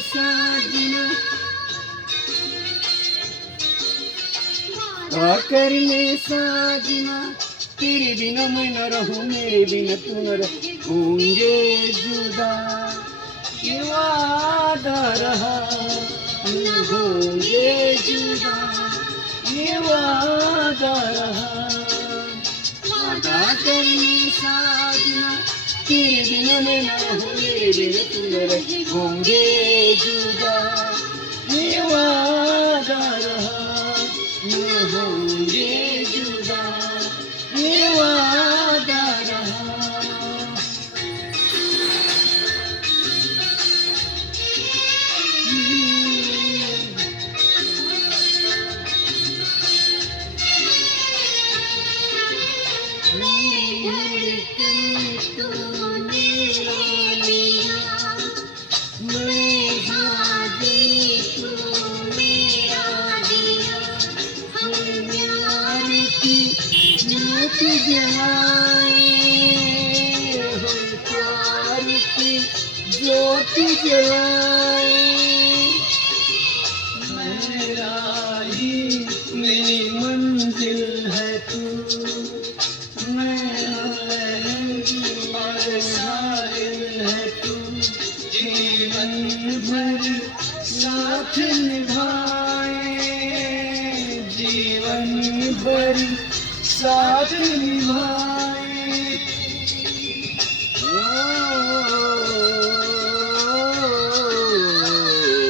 साजना, कर ले साजना, तेरे बिना मैं न रहूं, मेरे बिना तू न रहे, होंगे जुदा ये वादा रहा, होंगे जुदा ये वादा रहा। वादा कर ले साजना, तेरे बिना मैं न रहूं, मेरे बिना तू न रहे, होंगे जुदा ये वादा रहा, होंगे जुदा ये वादा रहा। ज्योति जलाए मेरा ही मेरी मंजिल है तू, मेरा साहिल है तू, जीवन भर साथ निभाए, जीवन भर साथ निभाए।